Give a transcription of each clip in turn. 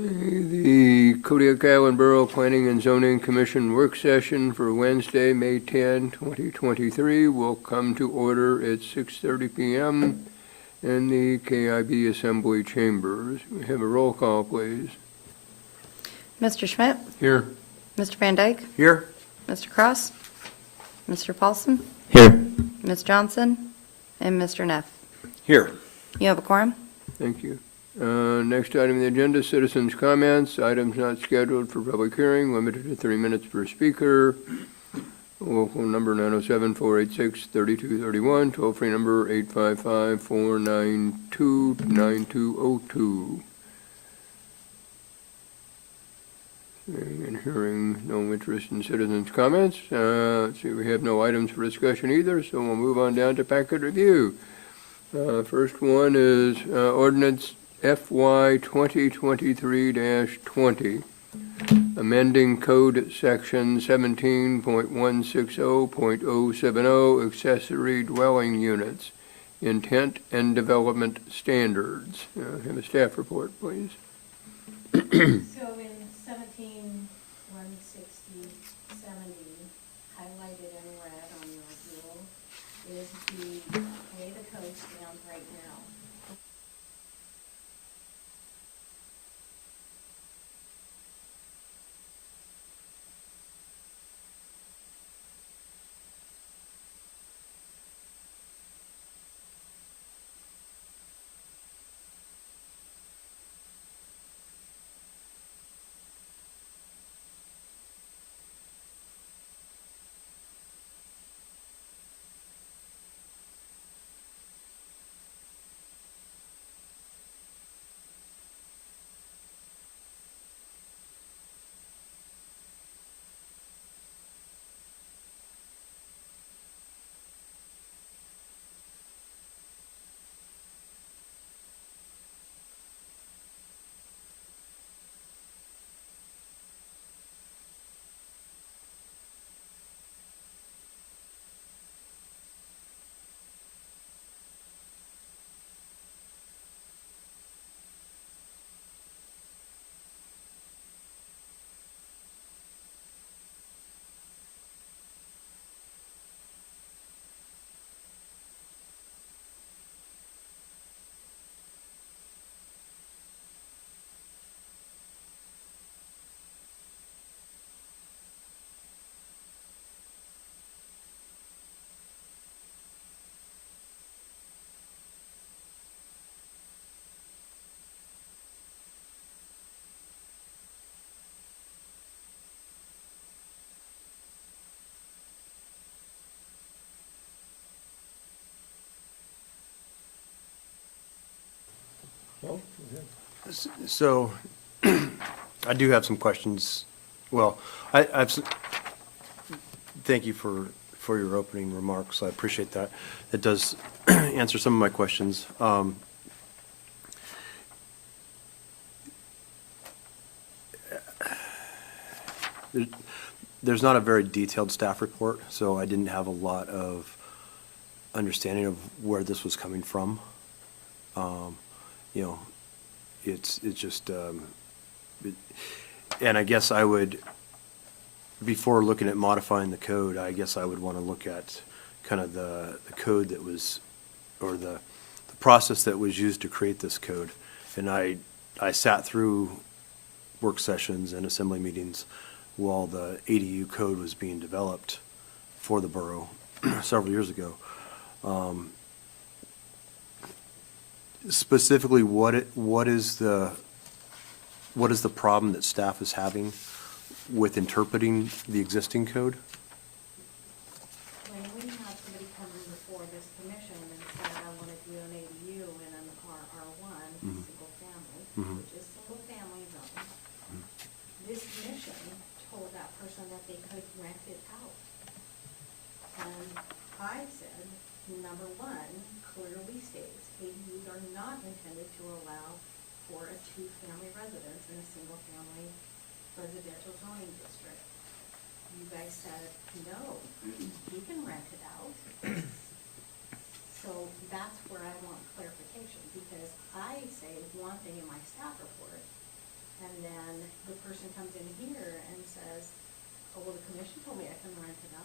The Kodiak Island Borough Planning and Zoning Commission work session for Wednesday, May 10, 2023 will come to order at 6:30 p.m. in the KIB Assembly Chambers. We have a roll call, please. Mr. Schmidt? Here. Mr. Van Dyke? Here. Mr. Cross? Mr. Paulson? Here. Ms. Johnson? And Mr. Neff? Here. You have a quorum? Thank you. Next item on the agenda, citizens' comments. Items not scheduled for public hearing, limited to 3 minutes per speaker. Local number 907-486-3231, toll-free number 855-492-9202. Seeing and hearing no interest in citizens' comments. Let's see, we have no items for discussion either, so we'll move on down to packet review. First one is ordinance FY 2023-20, amending code section 17.160.070, accessory dwelling units, intent and development standards. Have a staff report, please. So in 17.160.70, highlighted in red on your rule, is the way the code stands right now. So, I do have some questions. Well, thank you for your opening remarks. I appreciate that. It does answer some of my questions. There's not a very detailed staff report, so I didn't have a lot of understanding of where this was coming from. You know, it's just, and I guess I would, before looking at modifying the code, I guess I would want to look at kind of the code that was, or the process that was used to create this code. And I sat through work sessions and assembly meetings while the ADU code was being developed for the borough several years ago. Specifically, what is the problem that staff is having with interpreting the existing code? When we have somebody come in before this commission and say, I want to do an ADU in an RR1, single family, which is single family zone, this commission told that person that they could rent it out. And I said, number one, clearly states ADUs are not intended to allow for a two-family residence in a single-family residential zoning district. You guys said, no, you can rent it out. So that's where I want clarification, because I say one thing in my staff report, and comes in here and says, oh, well, the commission told me I can rent it out.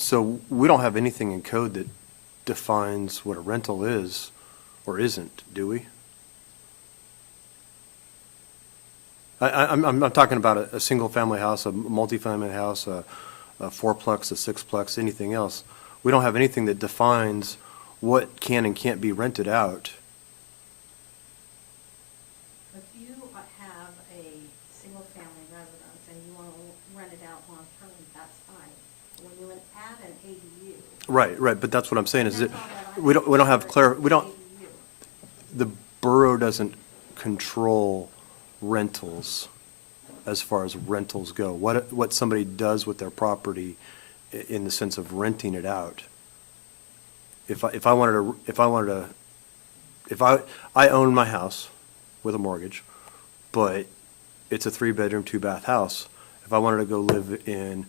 So we don't have anything in code that defines what a rental is or isn't, do we? I'm not talking about a single-family house, a multifamily house, a fourplex, a sixplex, anything else. We don't have anything that defines what can and can't be rented out. If you have a single-family residence and you want to rent it out long-term, that's fine. When you add an ADU. Right, but that's what I'm saying is that that's all that I'm we don't have saying, we don't, ADU. the borough doesn't control rentals as far as rentals go. What somebody does with their property in the sense of renting it out. If I own my house with a mortgage, but it's a 3-bedroom, 2-bath house. If I wanted to go live in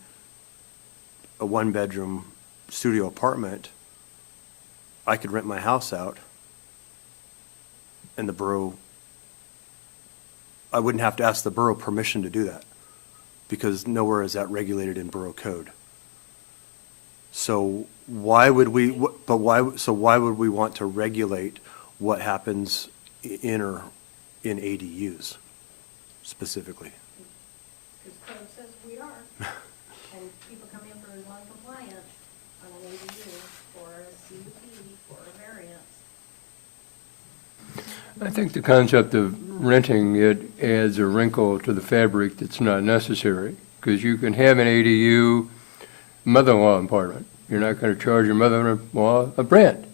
a 1-bedroom studio apartment, I could rent my house out, and the borough, I wouldn't have to ask the borough permission to do that, because nowhere is that regulated in borough code. So why would we want to regulate what happens in ADUs specifically? Because code says we are. And people come in for non-compliance on an ADU or a CUP or a variance. I think the concept of renting it adds a wrinkle to the fabric that's not necessary, because you can have an ADU mother-in-law apartment. You're not going to charge your mother-in-law a rent,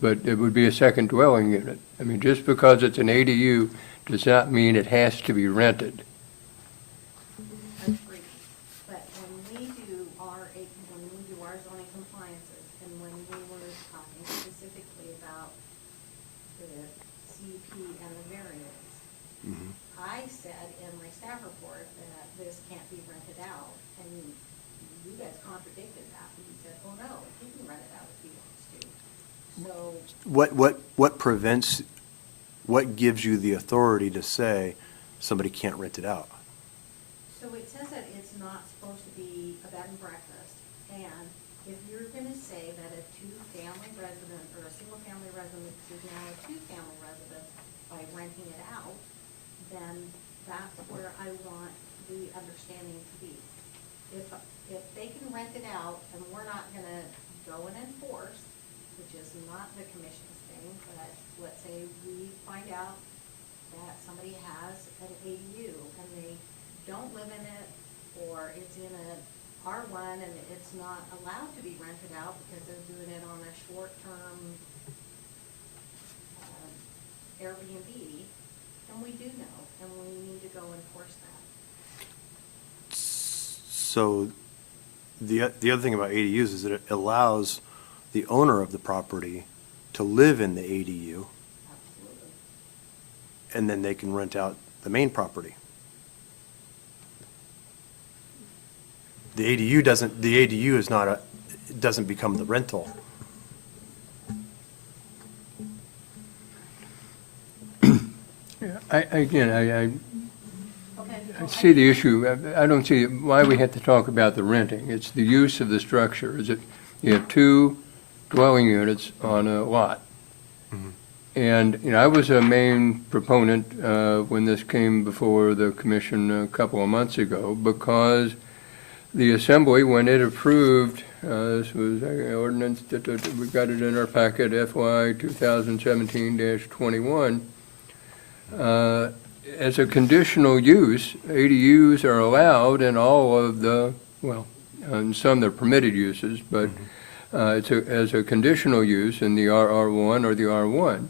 but it would be a second dwelling unit. I mean, just because it's an ADU does not mean it has to be rented. Agreed. But when we do our zoning compliances, and when we were talking specifically about the CUP and the variance, I said in my staff report that this can't be rented out, and you guys contradicted that. You said, oh no, he can rent it out if he wants to. So, What gives you the authority to say somebody can't rent it out? so it says that it's not supposed to be a bed and breakfast, and if you're gonna say that a two-family resident or a single-family residence is now a two-family residence by renting it out, then that's where I want the understanding to be. If they can rent it out and we're not gonna go and enforce, which is not the commission's thing, but let's say we find out that somebody has an ADU and they don't live in it, or it's in a R1 and it's not allowed to be rented out because they're doing it on a short-term Airbnb, and we do know, and we need to go enforce that. So the other thing about ADUs is that it allows the owner of the property to live in the ADU, Absolutely. and then they can rent out the main property. The ADU is not it doesn't become the rental. I Okay. see the issue. I don't see why we have to talk about the renting. It's the use of the structure. Is it, you have 2 dwelling units on a lot. And, I was a main proponent when this came before the commission a couple of months ago, because the Assembly, when it approved, this was an ordinance, we got it in our packet, FY 2017-21, as a conditional use, ADUs are allowed in all of the, in some they're permitted uses, but as a conditional use in the RR1 or the R1.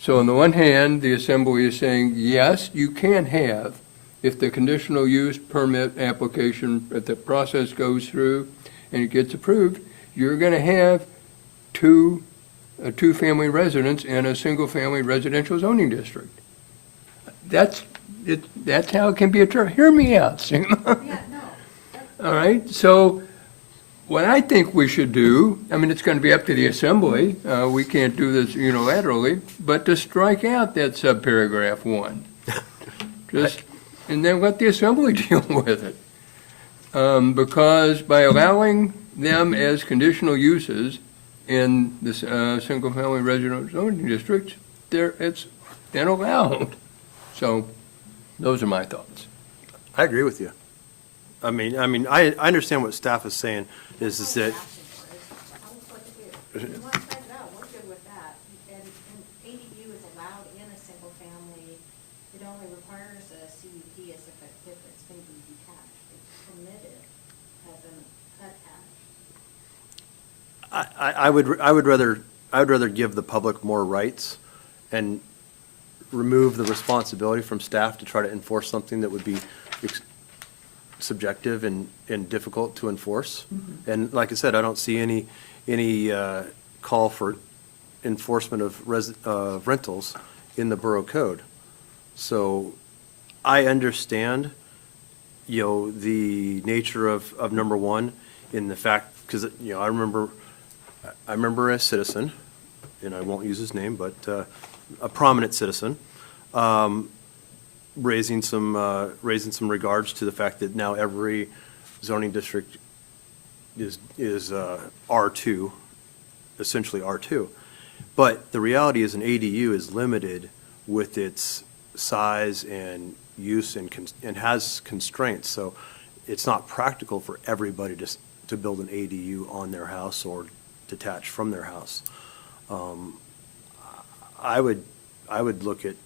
So on the one hand, the Assembly is saying, yes, you can have, if the conditional use permit application, if the process goes through and it gets approved, you're going to have a two-family residence in a single-family residential zoning district. That's how it can be hear me out. Yeah, no. All right, so what I think we should do, it's going to be up to the Assembly, we can't do this unilaterally, but to strike out that subparagraph 1. Just, and then let the assembly deal with it. Because by allowing them as conditional uses in this single-family residential zoning districts, it's then allowed. So those are my thoughts. I agree with you. I understand what staff is saying, is that, You want to check it out, we're good with that. And ADU is allowed in a single family. It only requires a CUP as if it's going to be detached. It's permitted as an attached. I would rather give the public more rights and remove the responsibility from staff to try to enforce something that would be subjective and difficult to enforce. And like I said, I don't see any call for enforcement of rentals in the Borough Code. So I understand, the nature of number one in the fact, because, I remember a citizen, and I won't use his name, but a prominent citizen, raising some regards to the fact that now every zoning district is R2, essentially R2. But the reality is an ADU is limited with its size and use and has constraints. So it's not practical for everybody to build an ADU on their house or detached from their house. I would look at,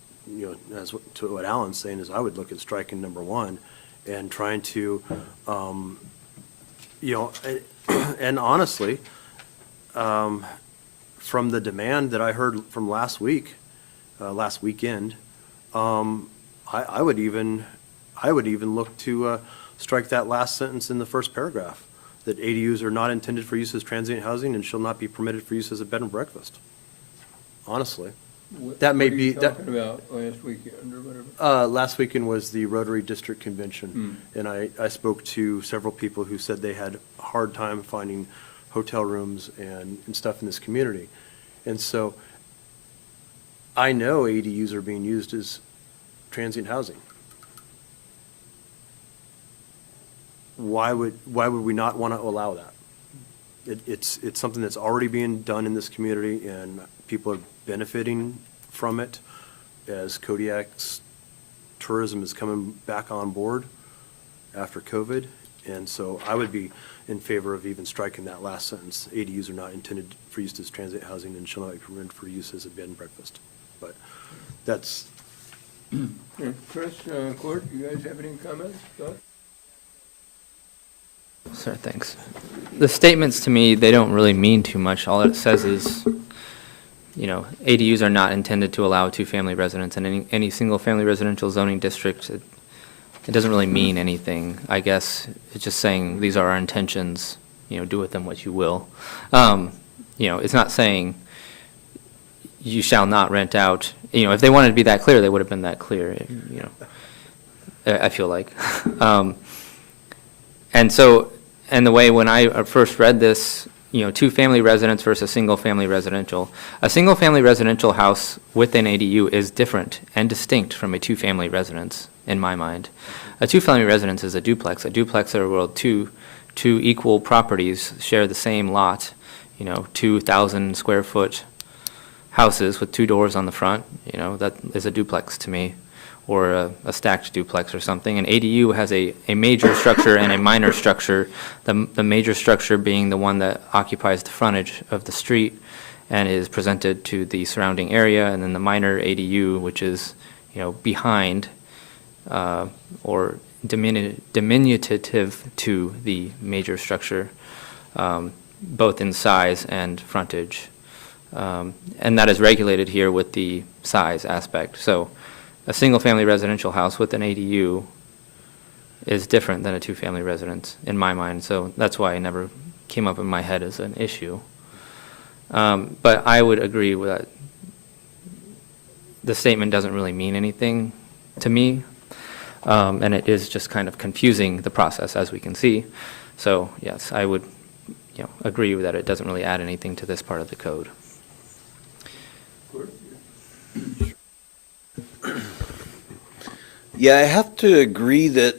as to what Alan's saying, is I would look at striking number one and trying to, and honestly, from the demand that I heard from last weekend, I would even look to strike that last sentence in the first paragraph, that ADUs are not intended for use as transient housing and shall not be permitted for use as a bed and breakfast. Honestly. That may be. What are you talking about last weekend or whatever? Last weekend was the Rotary District Convention, and I spoke to several people who said they had a hard time finding hotel rooms and stuff in this community. And so I know ADUs are being used as transient housing. Why would we not want to allow that? It's something that's already being done in this community, and people are benefiting from it as Kodiak's tourism is coming back on board after COVID. And so I would be in favor of even striking that last sentence. ADUs are not intended for use as transient housing and shall not be permitted for use as a bed and breakfast. But that's. Chris, Court, you guys have any comments? Thoughts? Sir, thanks. The statements to me, they don't really mean too much. All it says is, ADUs are not intended to allow two-family residents in any single-family residential zoning district. It doesn't really mean anything. I guess it's just saying these are our intentions, do with them what you will. It's not saying you shall not rent out. If they wanted to be that clear, they would have been that clear, I feel like. And the way when I first read this, two-family residence versus single-family residential. A single-family residential house with an ADU is different and distinct from a two-family residence, in my mind. A two-family residence is a duplex. A duplex are where two equal properties share the same lot, 2,000 square foot houses with two doors on the front. That is a duplex to me, or a stacked duplex or something. An ADU has a major structure and a minor structure, the major structure being the one that occupies the frontage of the street and is presented to the surrounding area, and then the minor ADU, which is, behind or diminutive to the major structure, both in size and frontage. And that is regulated here with the size aspect. So a single-family residential house with an ADU is different than a two-family residence, in my mind. So that's why it never came up in my head as an issue. But I would agree with that. The statement doesn't really mean anything to me, and it is just kind of confusing the process, as we can see. So yes, I would agree that it doesn't really add anything to this part of the code. Yeah, I have to agree that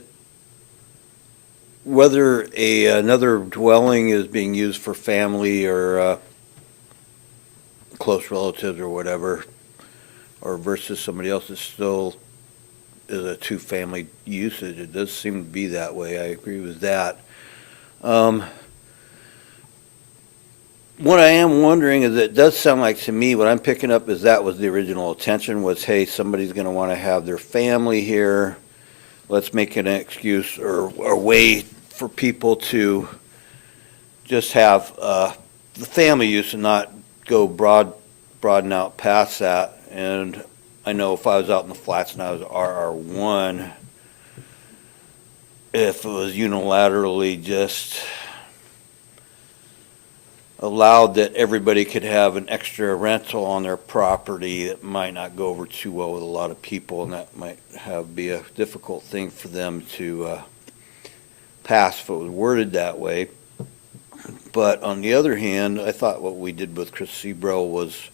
whether another dwelling is being used for family or close relatives or whatever, or versus somebody else, it still is a two-family usage. It does seem to be that way. I agree with that. What I am wondering is, it does sound like to me, what I'm picking up is that was the original intention was, hey, somebody's going to want to have their family here. Let's make it an excuse or a way for people to just have the family use and not go broaden out past that. And I know if I was out in the flats and I was RR1, if it was unilaterally just allowed that everybody could have an extra rental on their property, it might not go over too well with a lot of people, and that might be a difficult thing for them to pass if it was worded that way. But on the other hand, I thought what we did with Chris Sebro was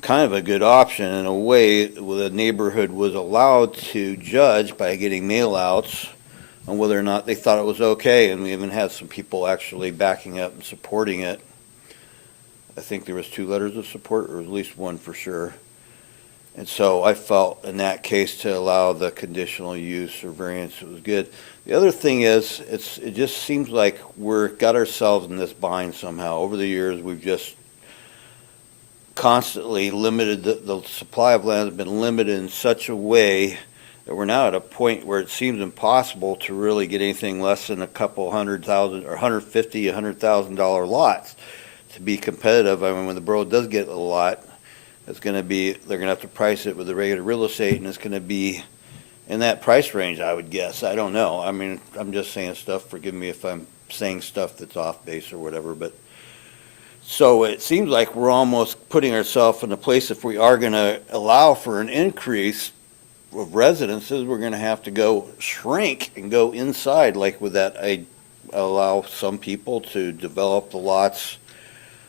kind of a good option in a way. The neighborhood was allowed to judge by getting mail-outs on whether or not they thought it was okay, and we even had some people actually backing up and supporting it. I think there was 2 letters of support, or at least 1 for sure. And so I felt in that case to allow the conditional use or variance, it was good. The other thing is, it just seems like we've got ourselves in this bind somehow. Over the years, we've just constantly limited, the supply of land has been limited in such a way that we're now at a point where it seems impossible to really get anything less than a couple $100,000 or $150,000, $100,000 lots to be competitive. I mean, when the borough does get a lot, it's going to be, they're going to have to price it with the regular real estate, and it's going to be in that price range, I would guess. I don't know. I mean, I'm just saying stuff. Forgive me if I'm saying stuff that's off base or whatever, but so it seems like we're almost putting ourselves in a place, if we are going to allow for an increase of residences, we're going to have to go shrink and go inside. Like with that, I allow some people to develop the lots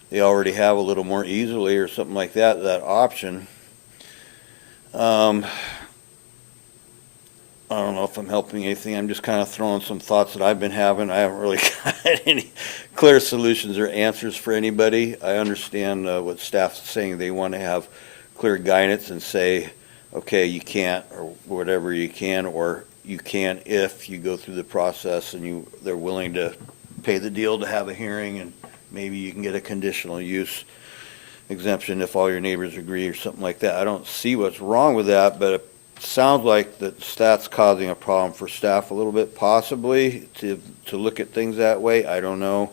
they already have a little more easily or something like that, that option. I don't know if I'm helping anything. I'm just kind of throwing some thoughts that I've been having. I haven't really got any clear solutions or answers for anybody. I understand what staff's saying. They want to have clear guidance and say, okay, you can't, or whatever you can, or you can if you go through the process and they're willing to pay the deal to have a hearing, and maybe you can get a conditional use exemption if all your neighbors agree or something like that. I don't see what's wrong with that, but it sounds like that that's causing a problem for staff a little bit, possibly, to look at things that way. I don't know.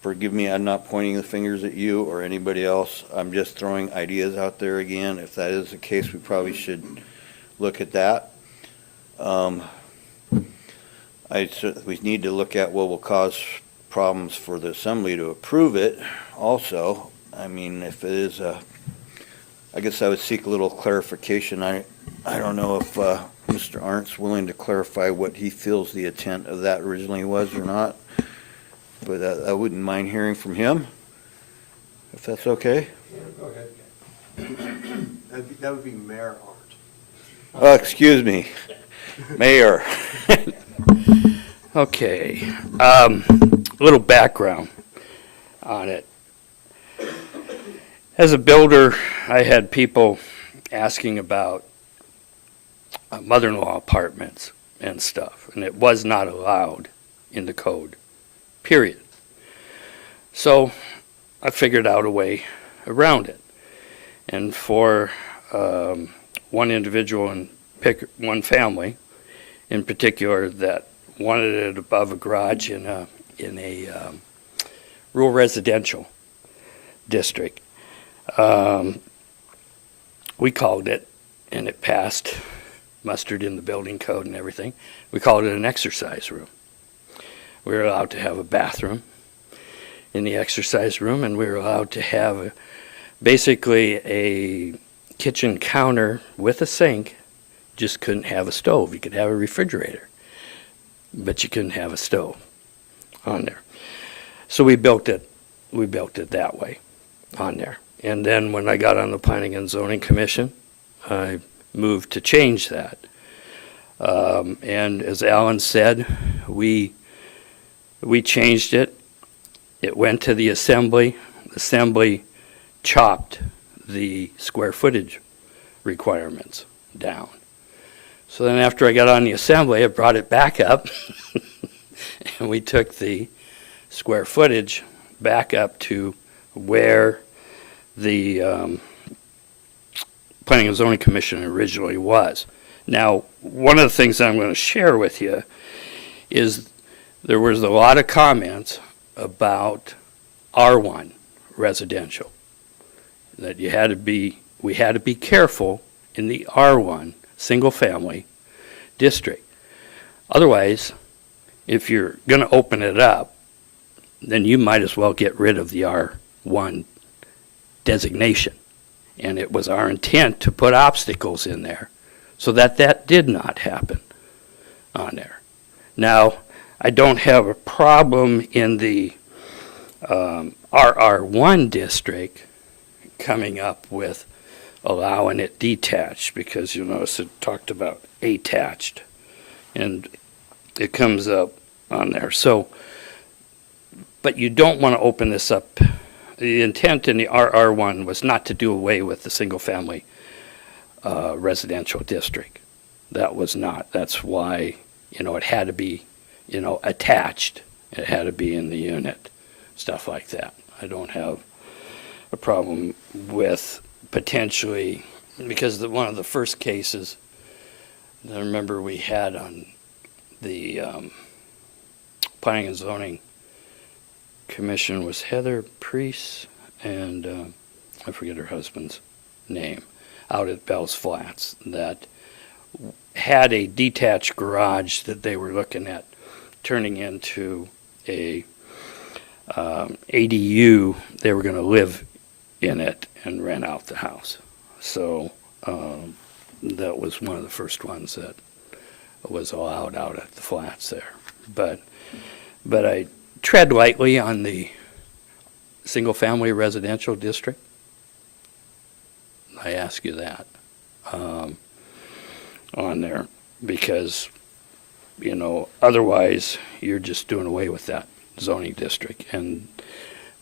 Forgive me, I'm not pointing the fingers at you or anybody else. I'm just throwing ideas out there again. If that is the case, we probably should look at that. We need to look at what will cause problems for the assembly to approve it also. I mean, if it is I guess I would seek a little clarification. I don't know if Mr. Arndt's willing to clarify what he feels the intent of that originally was or not. But I wouldn't mind hearing from him, if that's okay. Go ahead. That would be Mayor Arndt. Oh, excuse me, Mayor. Okay, a little background on it. As a builder, I had people asking about mother-in-law apartments and stuff, and it was not allowed in the code, period. So I figured out a way around it. And for one individual and pick one family in particular that wanted it above a garage in a rural residential district, we called it, and it passed, mustered in the building code and everything. We called it an exercise room. We were allowed to have a bathroom in the exercise room, and we were allowed to have basically a kitchen counter with a sink. Just couldn't have a stove. You could have a refrigerator, but you couldn't have a stove on there. So we built it that way on there. And then when I got on the Planning and Zoning Commission, I moved to change that And as Alan said, we changed it. It went to the assembly. Assembly chopped the square footage requirements down. So then after I got on the assembly, I brought it back up and we took the square footage back up to where the Planning and Zoning Commission originally was. Now, one of the things I'm going to share with you is there was a lot of comments about R1 residential, that we had to be careful in the R1 single-family district. Otherwise, if you're going to open it up, then you might as well get rid of the R1 designation. And it was our intent to put obstacles in there so that that did not happen on there. Now, I don't have a problem in the RR1 district coming up with allowing it detached, because you'll notice it talked about attached, and it comes up on there. So, but you don't want to open this up. The intent in the RR1 was not to do away with the single-family residential district. That was not. That's why, it had to be, attached. It had to be in the unit, stuff like that. I don't have a problem with potentially, because one of the first cases I remember we had on the Planning and Zoning Commission was Heather Priest and I forget her husband's name, out at Bell's Flats, that had a detached garage that they were looking at turning into a ADU. They were going to live in it and rent out the house. So that was one of the first ones that was allowed out at the flats there. But I tread lightly on the single-family residential district. I ask you that on there, because otherwise you're just doing away with that zoning district. And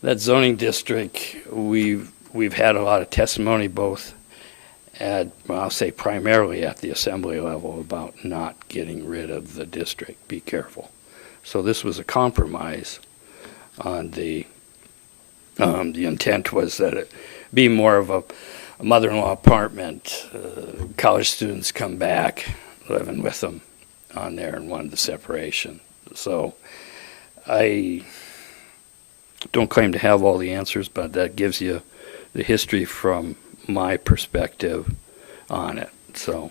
that zoning district, we've had a lot of testimony, both at, well, I'll say primarily at the assembly level, about not getting rid of the district. Be careful. So this was a compromise on the intent was that it be more of a mother-in-law apartment. College students come back living with them on there and wanted the separation. So I don't claim to have all the answers, but that gives you the history from my perspective on it. So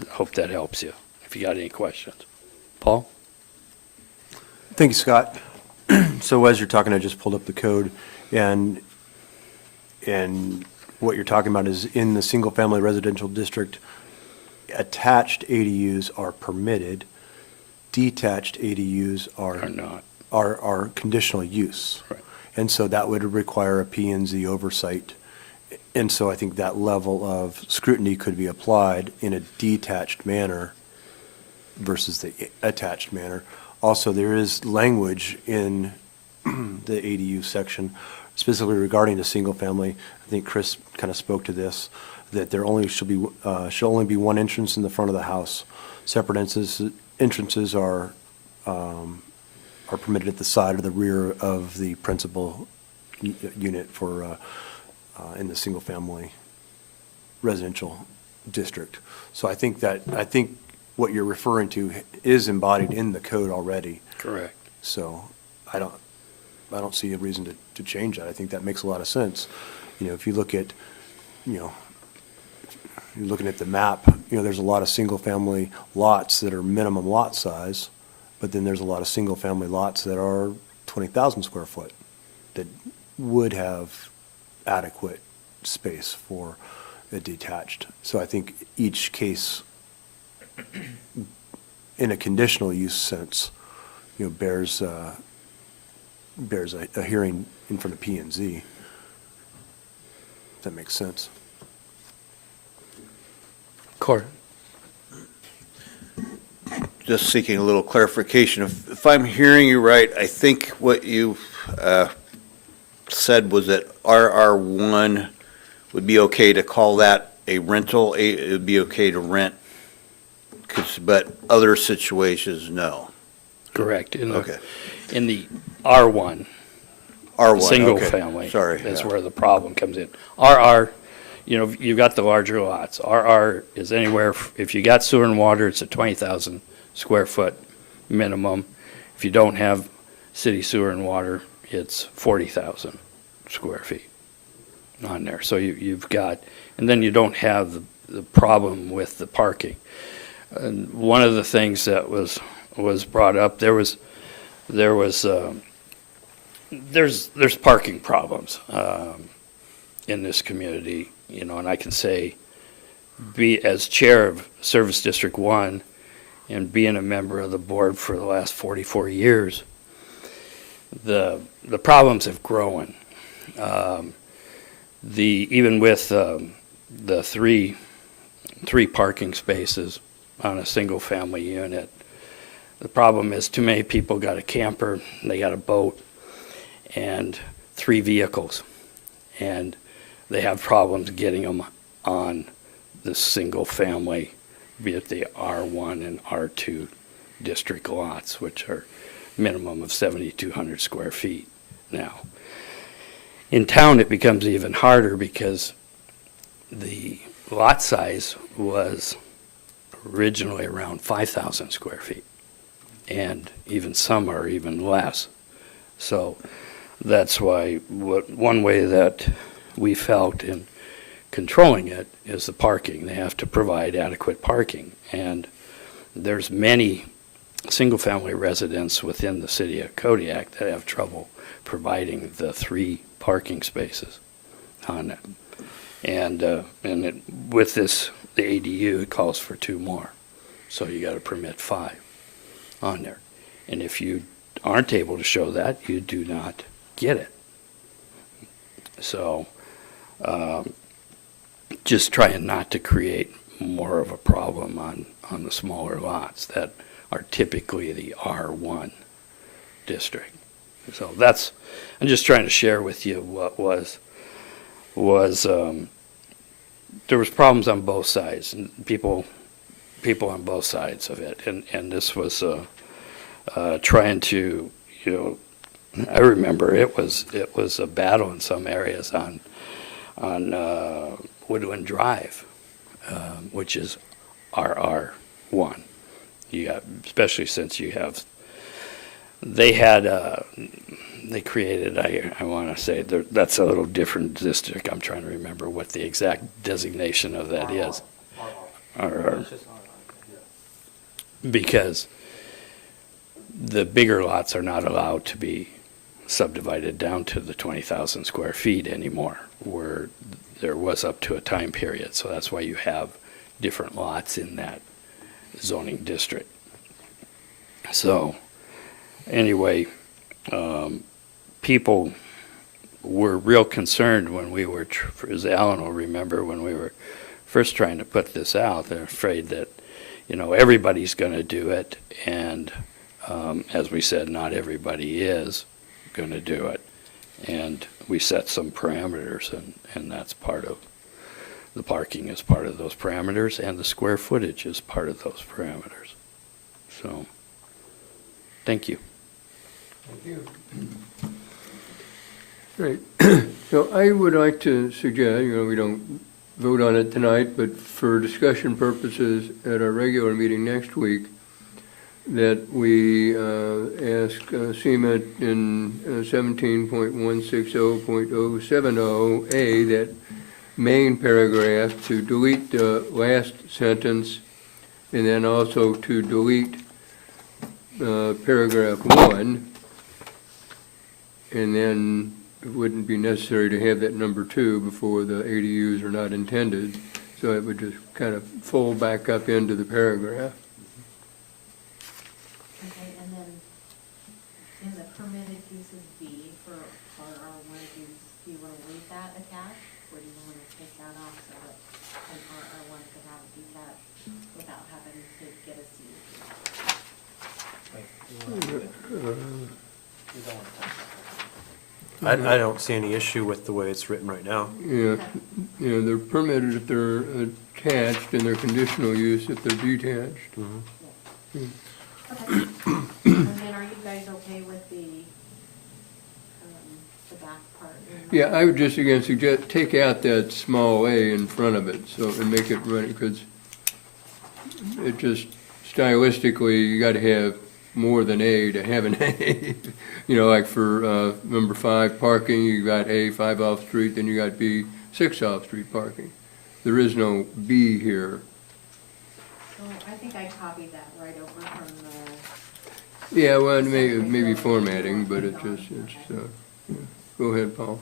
I hope that helps you if you got any questions. Paul? Thank you, Scott. So as you're talking, I just pulled up the code, and what you're talking about is in the single-family residential district, attached ADUs are permitted, detached ADUs Or not? are conditional use. Right. And so that would require a P and Z oversight. And so I think that level of scrutiny could be applied in a detached manner versus the attached manner. Also, there is language in the ADU section specifically regarding the single family. I think Chris kind of spoke to this, that there only should only be one entrance in the front of the house. Separate entrances are permitted at the side or the rear of the principal unit for in the single family residential district. So I think what you're referring to is embodied in the code already. Correct. So I don't see a reason to change that. I think that makes a lot of sense. If you look at, you're looking at the map, there's a lot of single-family lots that are minimum lot size, but then there's a lot of single-family lots that are 20,000 square foot that would have adequate space for a detached. So I think each case, in a conditional use sense, bears a hearing in front of P and Z. If that makes sense. Cor? just seeking a little clarification. If I'm hearing you right, I think what you said was that RR1 would be okay to call that a rental, it would be okay to rent, but other situations, no. Correct. Okay. In the R1, R1, single okay. family. Sorry. That's yeah. where the problem comes in. RR, you've got the larger lots. RR is anywhere, if you got sewer and water, it's a 20,000 square foot minimum. If you don't have city sewer and water, it's 40,000 square feet on there. So you've got, and then you don't have the problem with the parking. And one of the things that was brought up, there's parking problems in this community, and I can say, as chair of Service District 1 and being a member of the board for the last 44 years, the problems have grown. Even with the three parking spaces on a single family unit, the problem is too many people got a camper, they got a boat, and 3 vehicles, and they have problems getting them on the single family, be it the R1 and R2 district lots, which are minimum of 7,200 square feet now. In town, it becomes even harder because the lot size was originally around 5,000 square feet, and even some are even less. So that's why one way that we felt in controlling it is the parking. They have to provide adequate parking, and there's many single-family residents within the city of Kodiak that have trouble providing the 3 parking spaces on it. And with this, the ADU, it calls for 2 more. So you got to permit 5 on there. And if you aren't able to show that, you do not get it. So just trying not to create more of a problem on the smaller lots that are typically the R1 district. So I'm just trying to share with you what was there was problems on both sides, and people on both sides of it, and this was trying to, I remember it was a battle in some areas on Woodland Drive, which is RR1. You got, especially since you have, they created, I want to say, that's a little different district. I'm trying to remember what the exact designation of that is. Because the bigger lots are not allowed to be subdivided down to the 20,000 square feet anymore, where there was up to a time period. So that's why you have different lots in that zoning district. So anyway, people were real concerned when we were, as Alan will remember, when we were first trying to put this out. They're afraid that, everybody's going to do it, and as we said, not everybody is going to do it. And we set some parameters, and that's part of the parking is part of those parameters, and the square footage is part of those parameters. So, thank you. Thank you. Great. So I would like to suggest, we don't vote on it tonight, but for discussion purposes at our regular meeting next week, that we ask CMET in 17.160.070A, that main paragraph, to delete the last sentence, and then also to delete paragraph 1, and then it wouldn't be necessary to have that number 2 before the ADUs are not intended, so it would just kind of fold back up into the paragraph. Okay, and then in the permitted uses B for RR1, do you want to leave that attached, or do you want to take that off so that an RR1 could have it detached without having to get a CUP? I don't see any issue with the way it's written right now. Yeah, they're permitted if they're attached, and they're conditional use if they're detached. Okay. And then are you guys okay with the back part? Yeah, I would just again suggest, take out that small a in front of it, so, and make it running, because it just, stylistically, you gotta have more than a to have an A. You know, like for, number 5, parking, you got A, 5 off-street, then you got B, 6 off-street parking. There is no B here. So I think I copied that right over from the. Yeah, well, maybe formatting, but it just, yeah. Go ahead, Paul.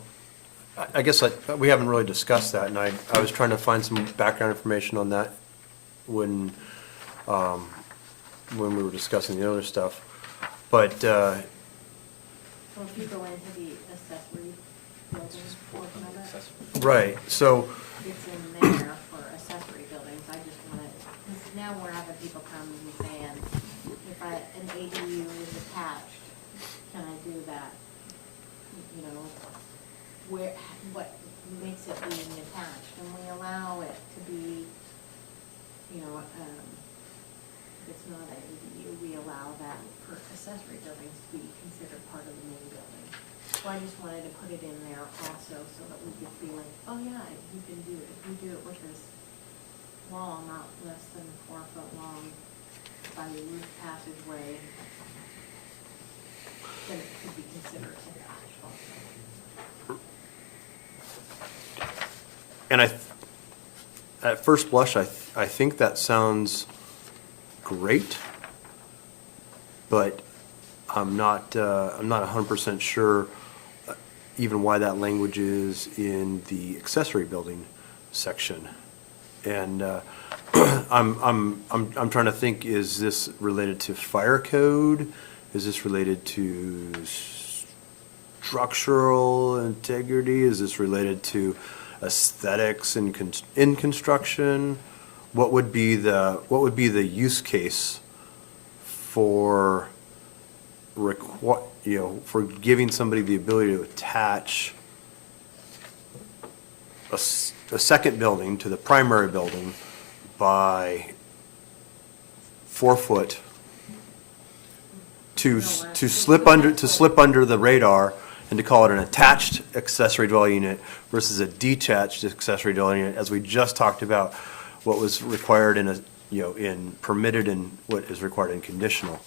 I guess we haven't really discussed that, and I was trying to find some background information on that when we were discussing the other stuff. But, So if you go into the accessory buildings portion of it, right, so, it's in there for accessory buildings. I just wanted, because now we're having people come and saying, if an ADU is attached, can I do that? You know, what makes it being attached? And we allow it to be, you know, if it's not an ADU, we allow that for accessory buildings to be considered part of the main building. So I just wanted to put it in there also so that we could be like, oh yeah, you can do it. If you do it with this wall not less than 4 foot long by the roof passageway, then it could be considered attached also. and at first blush, I think that sounds great, but I'm not 100% sure even why that language is in the accessory building section. And I'm trying to think, is this related to fire code? Is this related to structural integrity? Is this related to aesthetics in construction? What would be the use case for for giving somebody the ability to attach a second building to the primary building by 4 foot to slip under the radar and to call it an attached accessory dwelling unit versus a detached accessory dwelling unit, as we just talked about what was required in in permitted and what is required in conditional.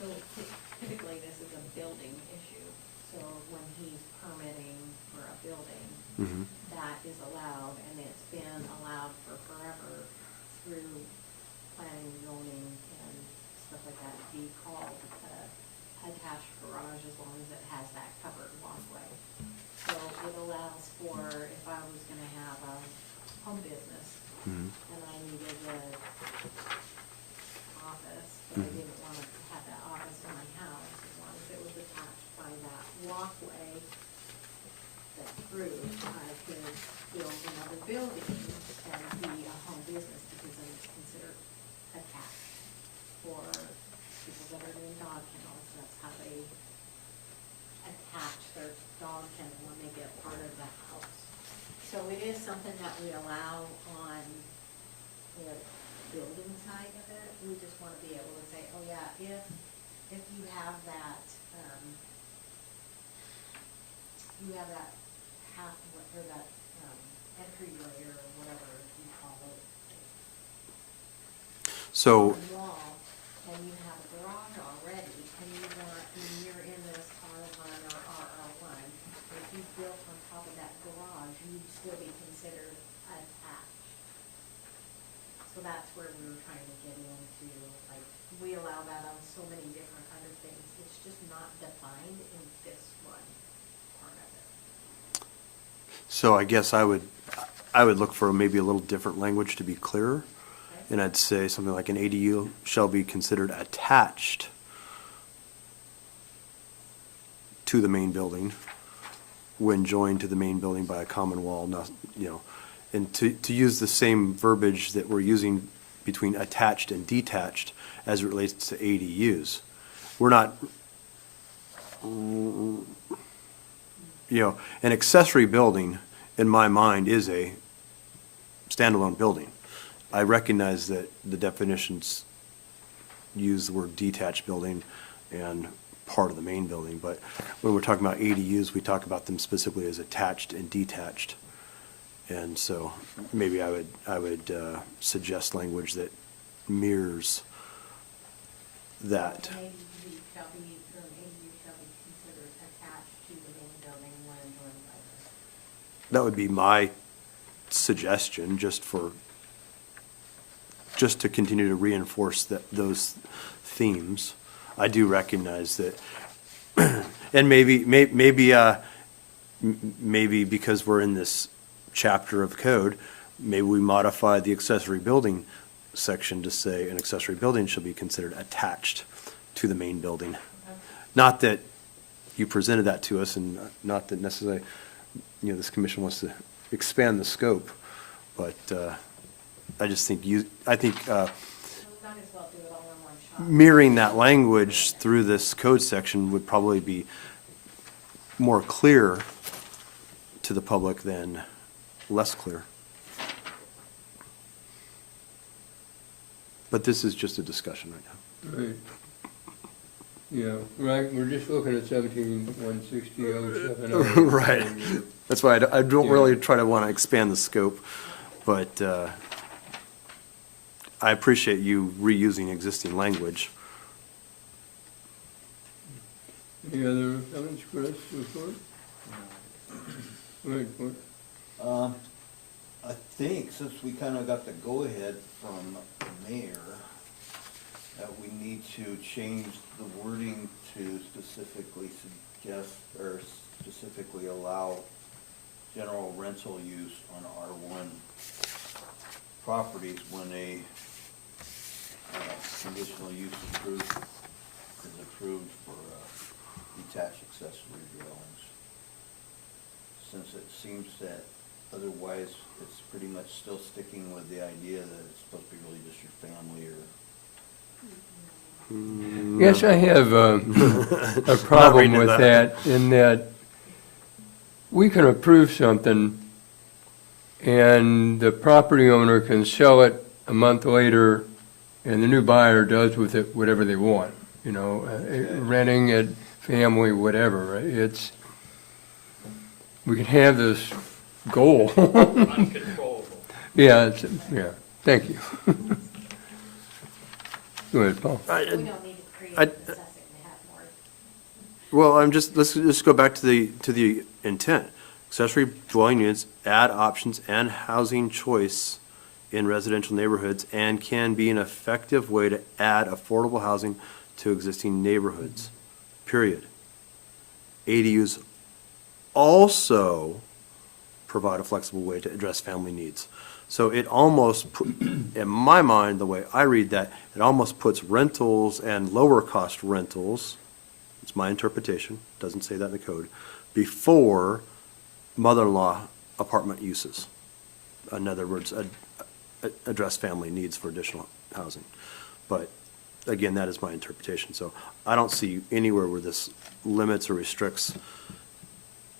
So typically, this is a building issue, so when he's permitting for a building, that is allowed, and it's been allowed for forever through planning, zoning, and stuff like that, be called attached garage as long as it has that covered walkway. So it allows for, if I was gonna have a home business, and I needed a office, but I didn't want to have that office in my house, as long as it was attached by that walkway that through, I could build another building and be a home business, because then it's considered attached. For people that are doing dog kennels, that's how they attach their dog kennel when they get part of the house. So it is something that we allow on the building side of it. We just want to be able to say, oh yeah, if you have that, half, or that, entryway or whatever you call it, So, wall, and you have a garage already, and you're in this R1 or RR1, if you built on top of that garage, you'd still be considered attached. So that's where we were trying to get into, like, we allow that on so many different other things, it's just not defined in this one part of it. so I guess I would look for maybe a little different language to be clearer. Okay? And I'd say something like an ADU shall be considered attached to the main building when joined to the main building by a common wall, not, and to use the same verbiage that we're using between attached and detached as it relates to ADUs. We're not an accessory building, in my mind, is a standalone building. I recognize that the definitions use the word detached building and part of the main building, but when we're talking about ADUs, we talk about them specifically as attached and detached. And so maybe I would suggest language that mirrors that. An ADU shall be considered attached to the main building when joined by the. That would be my suggestion, just to continue to reinforce those themes. I do recognize that, and maybe because we're in this chapter of code, maybe we modify the accessory building section to say an accessory building shall be considered attached to the main building. Not that you presented that to us, and not that necessarily, this commission wants to expand the scope, but I just think Might as well do it all in one shot. mirroring that language through this code section would probably be more clear to the public than less clear. But this is just a discussion right now. Right. Yeah, right, we're just looking at 17-160-070. Right. That's why I don't really try to want to expand the scope, but I appreciate you reusing existing language. Any other comments, Chris, report? Go ahead, Court. I think since we kind of got the go-ahead from the mayor, that we need to change the wording to specifically suggest, or specifically allow general rental use on R1 properties when a conditional use is approved for detached accessory dwellings. Since it seems that otherwise it's pretty much still sticking with the idea that it's supposed to be really just your family or. Yes, I have a problem reading with that. that, in that we can approve something, and the property owner can sell it a month later, and the new buyer does with it whatever they want, renting it, family, whatever. Right? We can have this goal. Uncontrollable. Yeah, thank you. Go ahead, Paul. We don't need to create I- necessity to have more. Well, let's just go back to the intent. Accessory dwelling units add options and housing choice in residential neighborhoods and can be an effective way to add affordable housing to existing neighborhoods, period. ADUs also provide a flexible way to address family needs. So it almost, in my mind, the way I read that, it almost puts rentals and lower cost rentals, it's my interpretation, doesn't say that in the code, before mother-in-law apartment uses. In other words, address family needs for additional housing. But again, that is my interpretation. So I don't see anywhere where this limits or restricts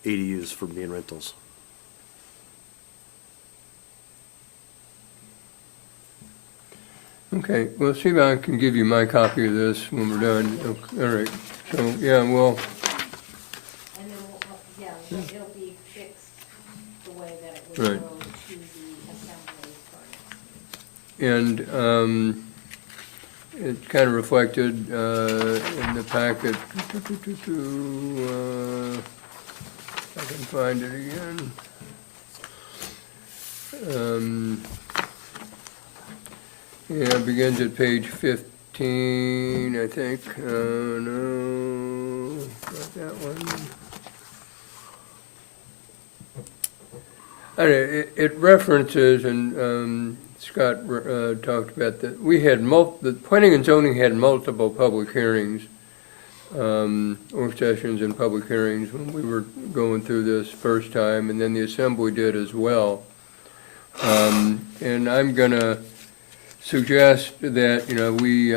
ADUs from being rentals. Okay, well, see if I can give you my copy of this when we're done. Okay, all right, so, yeah, well, And then, it'll be fixed the way that it would Right. go to the assembly furnace. and it's kind of reflected in the packet. If I can find it again. Yeah, it begins at page 15, I think. No, not that one. It references, and Scott talked about that, we had the planning and zoning had multiple public hearings, work sessions and public hearings when we were going through this first time, and then the assembly did as well. And I'm gonna suggest that, we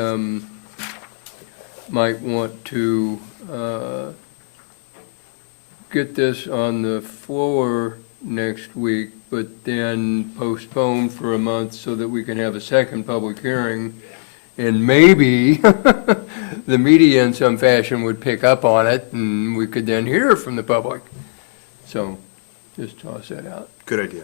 might want to get this on the floor next week, but then postpone for a month so that we can have a second public hearing. And maybe the media in some fashion would pick up on it, and we could then hear from the public. So, just toss that out. Good idea.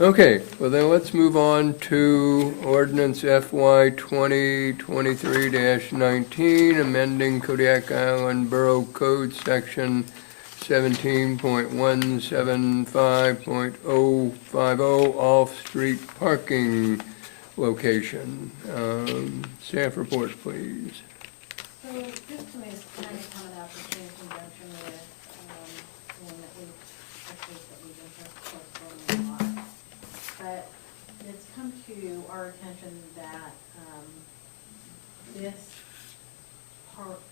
Okay, well then let's move on to ordinance FY 2023-19, amending Kodiak Island Borough Code Section 17.175.050, off-street parking location. Staff report, please. So this one is kind of coming up in conjunction with, one that we, a case that we've been postponing a lot. But it's come to our attention that, this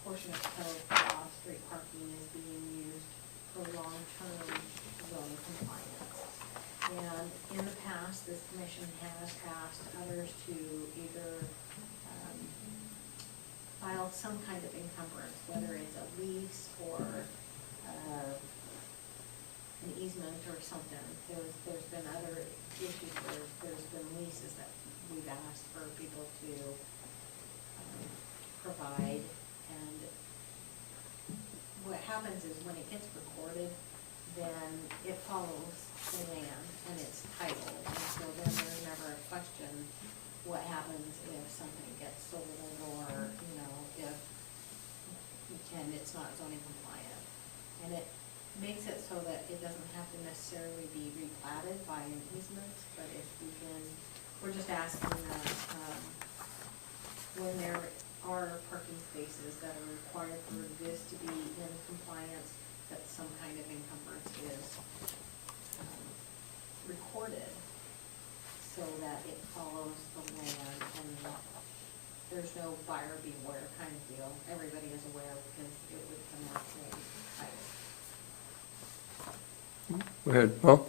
portion of code for off-street parking is being used for long-term zoning compliance. And in the past, this commission has asked others to either, file some kind of encumbrance, whether it's a lease or, an easement or something. There's been other issues where there's been leases that we've asked for people to, provide. And what happens is when it gets recorded, then it follows the land and it's titled. And so then there's never a question, what happens if something gets sold or, you know, if, and it's not zoning compliant. And it makes it so that it doesn't have to necessarily be replatted by an easement, but if we can, we're just asking that, when there are parking spaces that are required for this to be in compliance, that some kind of encumbrance is, recorded so that it follows the land and there's no buyer beware kind of deal. Everybody is aware because it would come out title. Go ahead, Paul.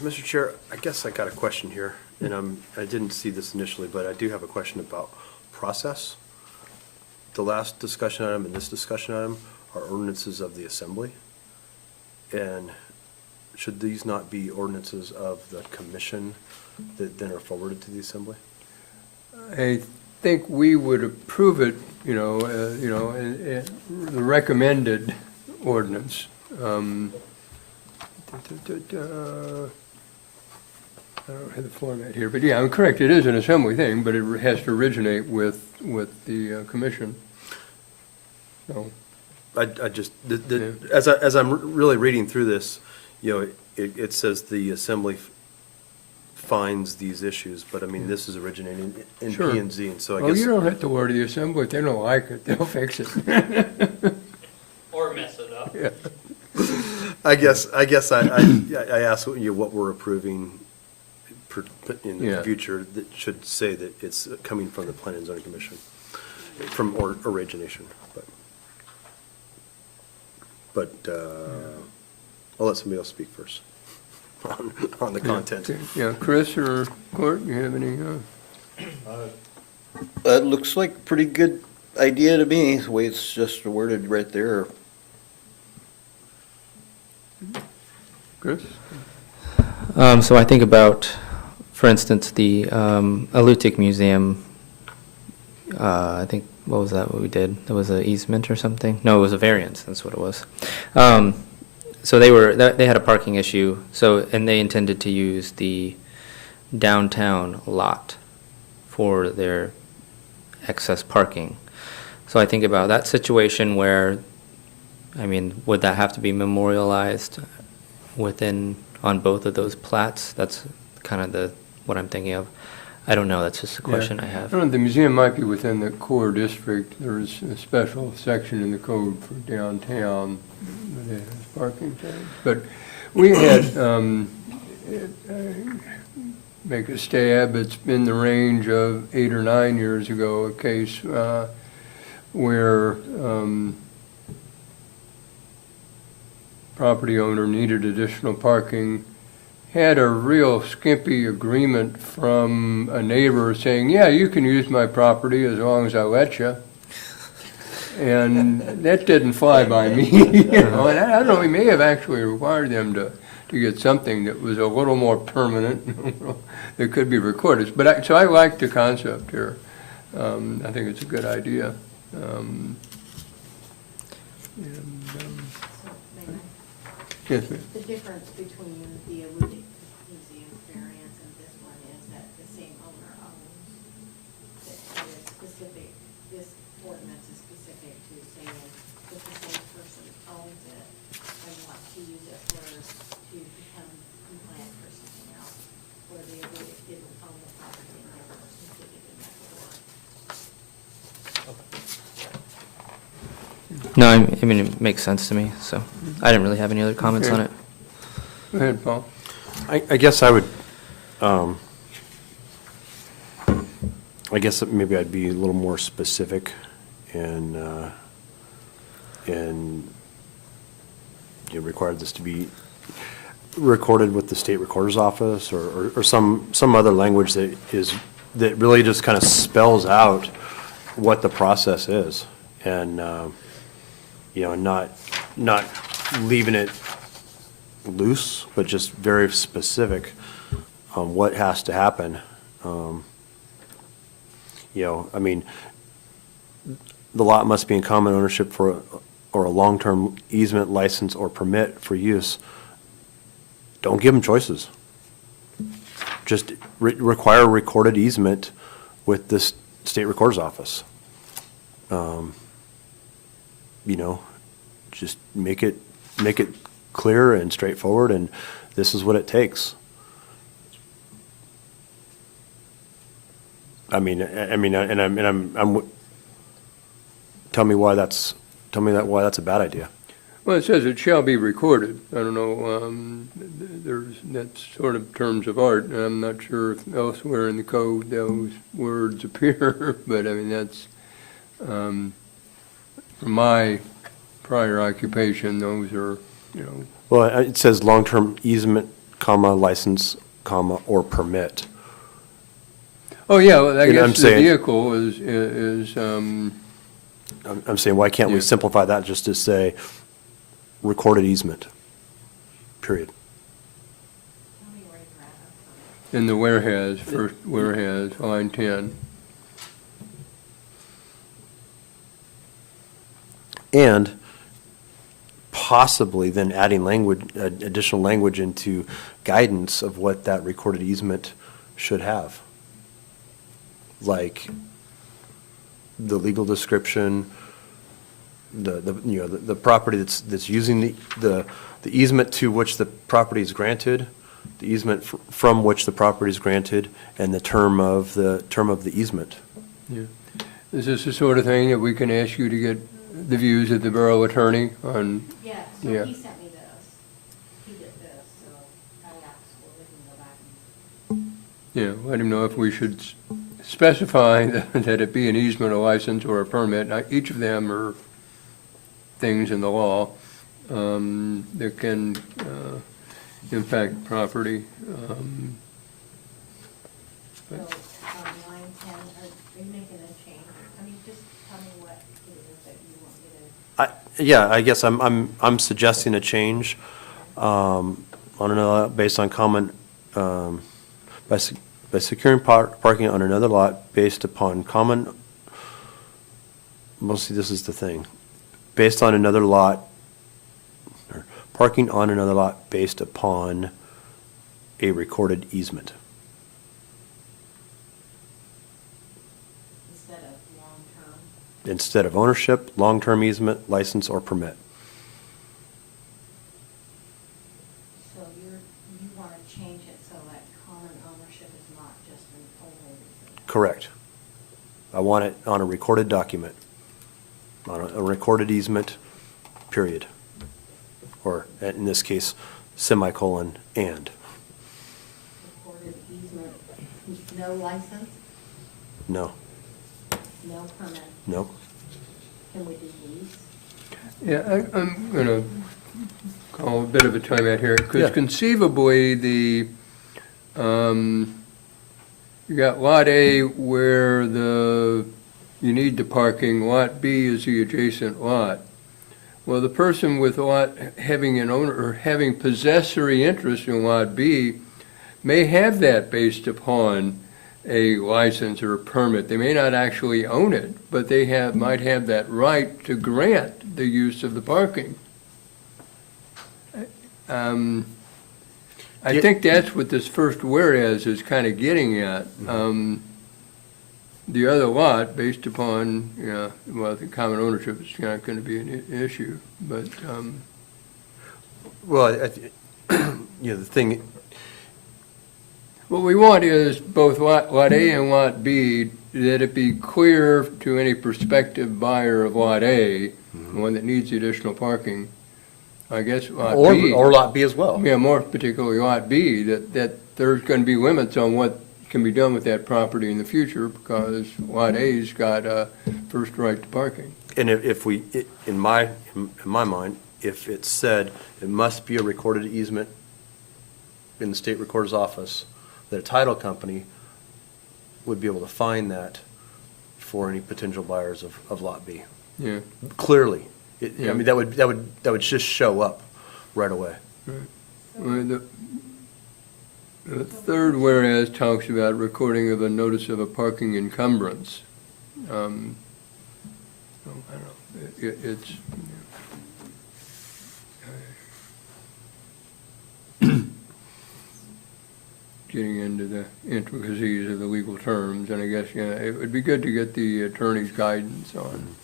Mr. Chair, I guess I got a question here, and I didn't see this initially, but I do have a question about process. The last discussion item and this discussion item are ordinances of the assembly. And should these not be ordinances of the commission that then are forwarded to the assembly? I think we would approve it, the recommended ordinance. I don't have the format here, but yeah, I'm correct, it is an assembly thing, but it has to originate with the commission. So, I just, Yeah. as I'm really reading through this, it says the assembly finds these issues, but I mean, this is originating in P Sure. and Z, and so I oh, guess. you don't have to worry the assembly, if they don't like it, they'll fix it. Or mess it up. Yeah. I guess I asked you what we're approving in the Yeah. future that should say that it's coming from the Planning and Zoning Commission, from origination, but I'll let somebody else speak first on the content. Yeah, Chris or Court, you have any? That looks like a pretty good idea to me, the way it's just worded right there. Chris? So I think about, for instance, the Alutiiq Museum. I think, what was that, what we did? It was an easement or something? No, it was a variance, that's what it was. So they had a parking issue, and they intended to use the downtown lot for their excess parking. So I think about that situation where, I mean, would that have to be memorialized on both of those plats? That's kind of what I'm thinking of. I don't know, that's just a question I I have. don't know, the museum might be within the core district. There's a special section in the code for downtown that has parking tags. But we had, make a stab, it's been the range of 8 or 9 years ago, a case where property owner needed additional parking, had a real skimpy agreement from a neighbor saying, yeah, you can use my property as long as I let you. And that didn't fly by me, you know, and I don't know, we may have actually required them to get something that was a little more permanent, that could be recorded. But so I like the concept here. I think it's a good idea. And, So, may I? yes, ma'am. The difference between the alluded museum variance and this one is that the same owner owns. That it is specific, this ordinance is specific to saying that the same person owns it and wants to use it to become compliant for something else, where the alluded didn't own the property and never included in that order. No, I mean, it makes sense to me, so I didn't really have any other comments on Okay. it. Go ahead, Paul. I guess I would, I guess that maybe I'd be a little more specific and you know, required this to be recorded with the state recorder's office or some other language that really just kind of spells out what the process is. And, you know, not leaving it loose, but just very specific on what has to happen. You know, I mean, the lot must be in common ownership or a long-term easement, license, or permit for use. Don't give them choices. Just require a recorded easement with the state recorder's office. You know, just make it clear and straightforward, and this is what it takes. I mean, tell me why that's a bad idea. Well, it says it shall be recorded. I don't know, that's sort of terms of art, and I'm not sure if elsewhere in the code those words appear, but I mean, that's, from my prior occupation, those are, you know, Well, it says long-term easement, comma, license, comma, or permit. oh, yeah, well, I And I'm guess the saying- vehicle is, I'm saying, why can't we Yeah. simplify that just to say recorded easement, period? Tell me where you're at. in the whereas, first whereas, line 10. And possibly then adding language, additional language into guidance of what that recorded easement should have. Like the legal description, the property that's using the easement to which the property is granted, the easement from which the property is granted, and the term of the easement. Yeah. Is this the sort of thing that we can ask you to get the views of the borough attorney on? Yeah, Yeah. so he sent me this, he did this, so I asked, well, we can go back and Yeah, let him know if we should specify that it be an easement, a license, or a permit. Now, each of them are things in the law that can impact property. So, line 10, are you making a change? I mean, just tell me what it is that you want me to. Yeah, I guess I'm suggesting a change on another, based on common, by securing parking on another lot based upon common, mostly this is the thing, based on another lot, or parking on another lot based upon a recorded easement. Instead of long-term, Instead of ownership, long-term easement, license, or permit. so you want to change it so that common ownership is not just an owner reason. Correct. I want it on a recorded document, on a recorded easement, period. Or, in this case, semicolon, and. Recorded easement, no license, No, no permit, no. can we do lease? Yeah, I'm going to call a bit of a timeout here, Yeah. because conceivably, you got Lot A where the you need the parking, Lot B is the adjacent lot. Well, the person with lot, having an owner, or having possessory interest in Lot B may have that based upon a license or a permit. They may not actually own it, but they might have that right to grant the use of the parking. I think that's what this first whereas is kind of getting at. The other lot, based upon, well, the common ownership is not going to be an issue, but, Well, the thing, what we want is both Lot A and Lot B, that it be clear to any prospective buyer of Lot A, the one that needs the additional parking, I guess Lot B. or Lot B as well. Yeah, more particularly Lot B, that there's going to be limits on what can be done with that property in the future, because Lot A's got a first right to parking. And if we, in my mind, if it said it must be a recorded easement in the state recorder's office, that a title company would be able to find that for any potential buyers of Lot B. Yeah. Clearly. I Yeah. mean, that would just show up right away. Well, the third whereas talks about recording of a notice of a parking encumbrance. I don't know, it's, getting into the intricacies of the legal terms, and I guess, it would be good to get the attorney's guidance on.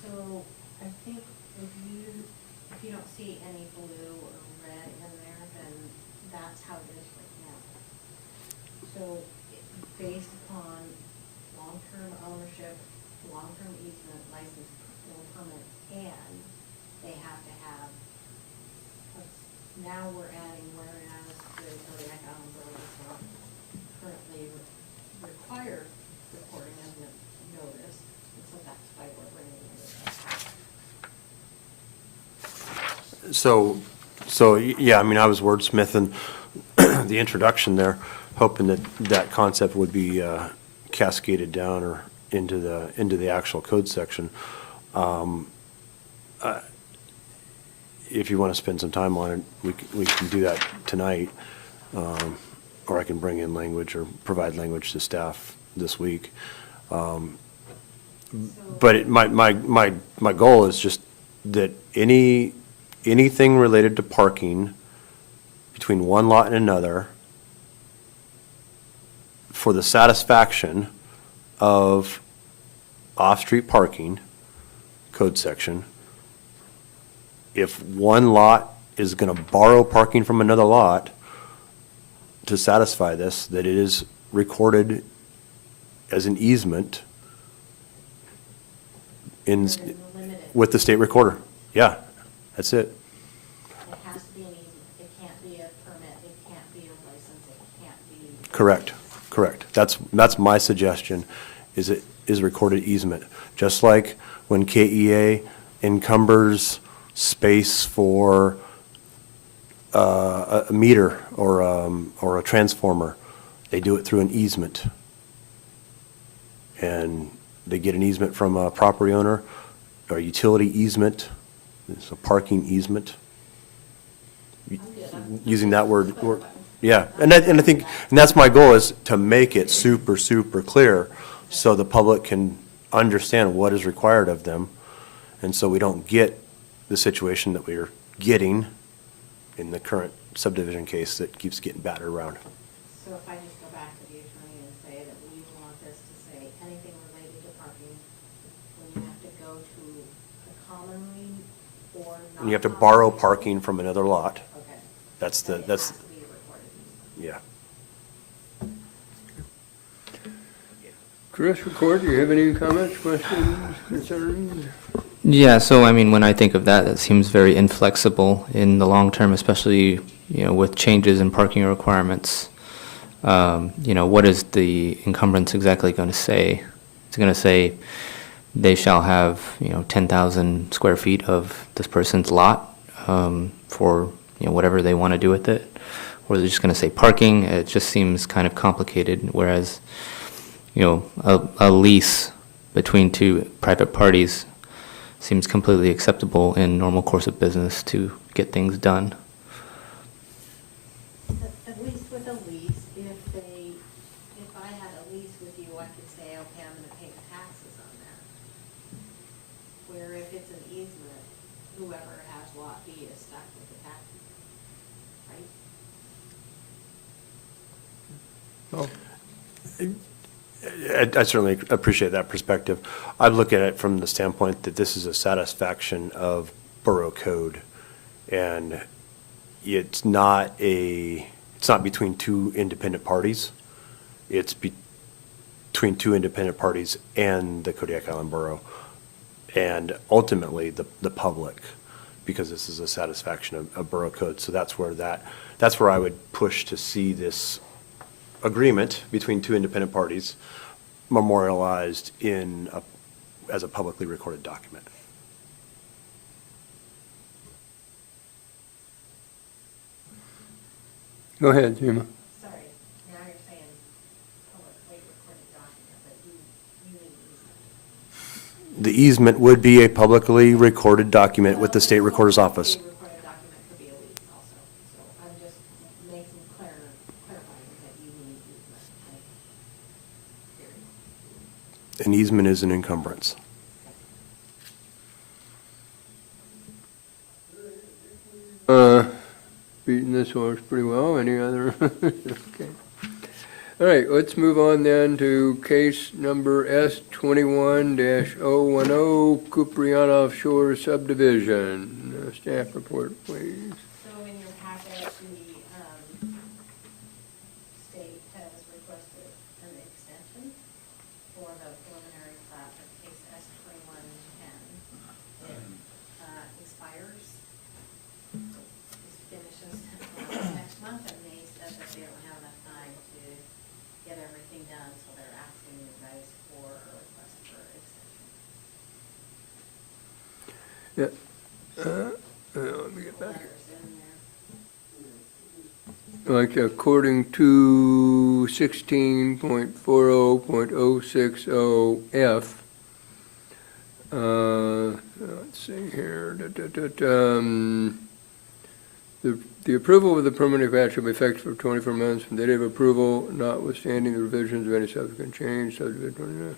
So I think if you don't see any blue or red in there, then that's how it is right now. So based upon long-term ownership, long-term easement, license, permit, and they have to have, now we're adding whereas the Kodiak Island Borough does not currently require recording of the notice, and so that's why we're bringing it up. So, yeah, I mean, I was wordsmithing the introduction there, hoping that concept would be cascaded down or into the actual code section. If you want to spend some time on it, we can do that tonight, or I can bring in language or provide language to staff this week. But my goal is just that anything related to parking between one lot and another for the satisfaction of off-street parking code section, if one lot is going to borrow parking from another lot to satisfy this, that it is recorded as an easement Limited. with the state recorder. Yeah, that's it. It has to be an easement, it can't be a permit, it can't be a license, it can't be. Correct. That's my suggestion, is recorded easement. Just like when KEA encumbers space for a meter or a transformer, they do it through an easement. And they get an easement from a property owner, or a utility easement, it's a parking easement. Using that word, yeah, and I think, and that's my goal, is to make it super, super clear so the public can understand what is required of them, and so we don't get the situation that we're getting in the current subdivision case that keeps getting battered around. So if I just go back to the attorney and say that we want this to say anything related to parking, when you have to go to a commonly or not. And you have to borrow commonly- parking from another lot, Okay. that's Then it that's, has to be a recorded easement. yeah. Chris, record, do you have any comments, questions, concerns? Yeah, so I mean, when I think of that, it seems very inflexible in the long term, especially, with changes in parking requirements. What is the encumbrance exactly going to say? It's going to say they shall have, 10,000 square feet of this person's lot for, whatever they want to do with it. Or they're just going to say parking. It just seems kind of complicated, whereas, a lease between two private parties seems completely acceptable in normal course of business to get things done. At least with a lease, if I had a lease with you, I could say, okay, I'm gonna pay the taxes on that. Where if it's an easement, whoever has lot B is stuck with the taxes, right? I certainly appreciate that perspective. I look at it from the standpoint that this is a satisfaction of borough code. And it's not between two independent parties. It's between two independent parties and the Kodiak Island Borough. And ultimately, the public, because this is a satisfaction of borough code. So that's where I would push to see this agreement between two independent parties memorialized as a publicly recorded document. Go ahead, Jima. Sorry, now you're saying publicly recorded document, but you need easement. The easement would be a publicly recorded document with the state recorder's office. Publicly recorded document could be a lease also, so I'm just making clarifying that you need easement, like, period. An easement is an encumbrance. Beating this horse pretty well. Any other? Okay. All right, let's move on then to case number S21-010, Kupriyanov Shore subdivision. Staff report, please. So in your packet, the state has requested an extension for the preliminary plat of case S2110. It expires, this finishes next month, and they said that they don't have enough time to get everything done, so they're asking you guys for a request for extension. Let me get back. Letters in there. Like according to 16.40.060F, let's see here, the approval of the preliminary plat shall be effective for 24 months from the date of approval, notwithstanding the revisions of any subsequent change, subdivision,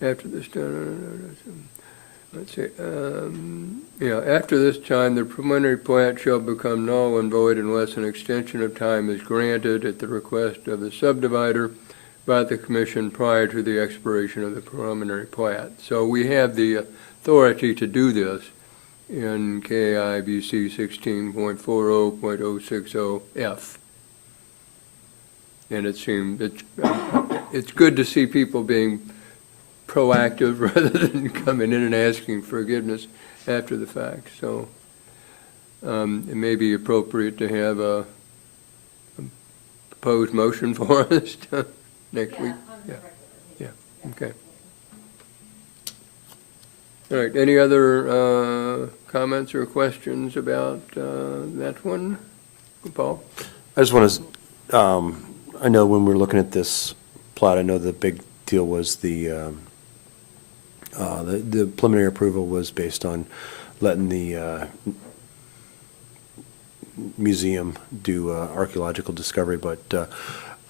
after this time, let's see, after this time, the preliminary plat shall become null and void unless an extension of time is granted at the request of the subdivider by the commission prior to the expiration of the preliminary plat. So we have the authority to do this in KIBC 16.40.060F. And it seemed, it's good to see people being proactive rather than coming in and asking forgiveness after the fact. So it may be appropriate to have a proposed motion for us next week. On the Yeah. regular meeting. Okay. All right, any other comments or questions about that one? Paul? I just want to, I know when we were looking at this plot, I know the big deal was the preliminary approval was based on letting the museum do archaeological discovery, but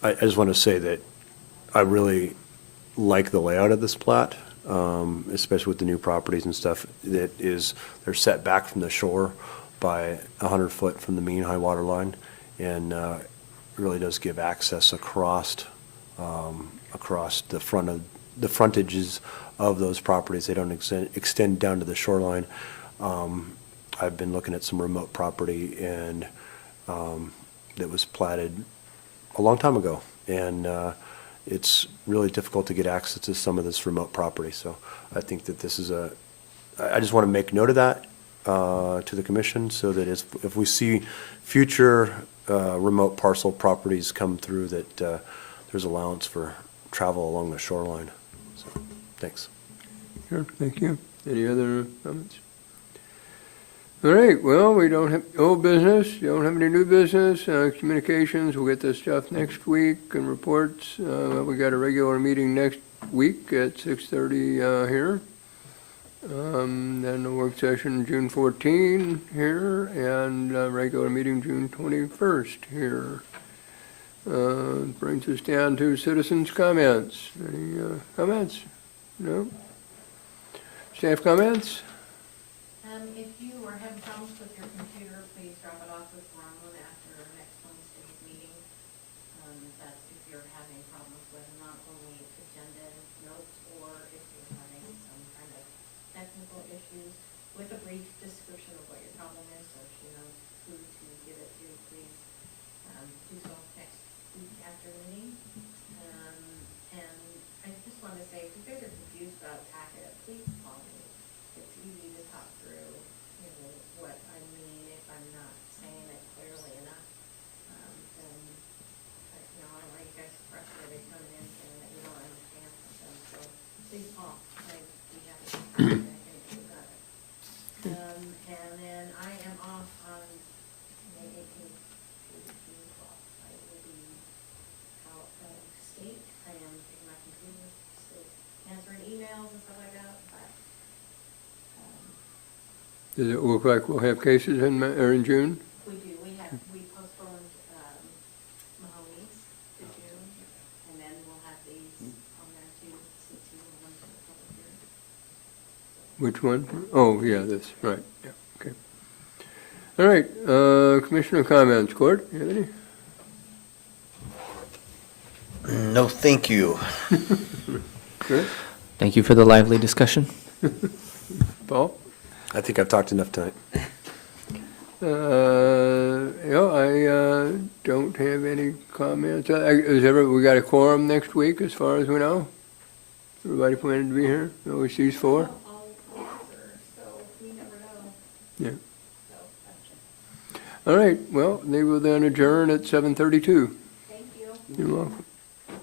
I just want to say that I really like the layout of this plat, especially with the new properties and stuff. They're set back from the shore by 100 foot from the mean high water line, and it really does give access across the frontages of those properties. They don't extend down to the shoreline. I've been looking at some remote property and that was platted a long time ago, and it's really difficult to get access to some of this remote property. So I think that this is I just want to make note of that to the commission, so that if we see future remote parcel properties come through, that there's allowance for travel along the shoreline. So, thanks. Sure, thank you. Any other comments? All right, well, we don't have old business, don't have any new business, communications, we'll get this stuff next week, and reports. We got a regular meeting next week at 6:30 here. Then a work session June 14 here, and a regular meeting June 21st here. Brings us down to citizens' comments. Any comments? No? Staff comments? If you are having problems with your computer, please drop it off with Ron after next Wednesday's meeting. That's if you're having problems with not only agenda notes or if you're having some kind of technical issues, with a brief description of what your problem is, so she knows who to give it to, please do so next week after the meeting. And I just want to say, if you guys are confused about packet, please call me. It's easy to talk through, what I mean if I'm not saying it clearly enough. And, I don't want you guys frustrated coming in saying that you don't understand something, so please call. I'd be happy to talk to you about it. And then I am off on May 18th through June 12th. I will be out of state. I am taking my computer, still answering emails and stuff like that, but, Does it look like we'll have cases in June? we do, we postponed, Mahoney's to June, and then we'll have these on there too, since you were one for the public hearing. Which one? Oh, yeah, this, right, yeah, okay. All right, commissioner comments. Court, you have any? No, thank you. Chris? Thank you for the lively discussion. Paul? I think I've talked enough tonight. Yeah, I don't have any comments. We got a quorum next week, as far as we know? Everybody planning to be here? Always these four? I'll answer, so we never know, Yeah. so, All right, well, they will then adjourn at 7:32. thank you. You're welcome.